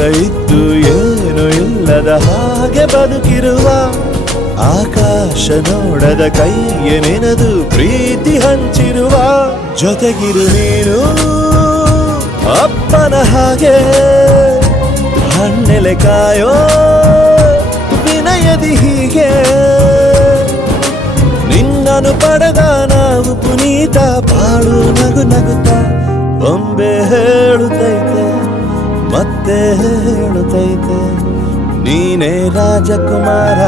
ಎಲ್ಲ ಇದ್ದು ಏನು ಇಲ್ಲದ ಹಾಗೆ ಬದುಕಿರುವ ಆಕಾಶ ನೋಡದ ಕೈಯೇ ನೆನೆದು ಪ್ರೀತಿ ಹಂಚಿರುವ ಜೊತೆಗಿರು ನೀನು ಅಪ್ಪನ ಹಾಗೆ ಹಣ್ಣೆಲೆ ಕಾಯೋ ವಿನಯದಿ ಹೀಗೆ ನಿನ್ನನು ಪಡೆದ ನಾವು ಪುನೀತ ಬಾಳು ನಗು ನಗುತ್ತಾ ಬೊಂಬೆ ಹೇಳುತ್ತೈತೆ ಮತ್ತೆ ಹೇಳುತ್ತೈತೆ ನೀನೇ ರಾಜಕುಮಾರ.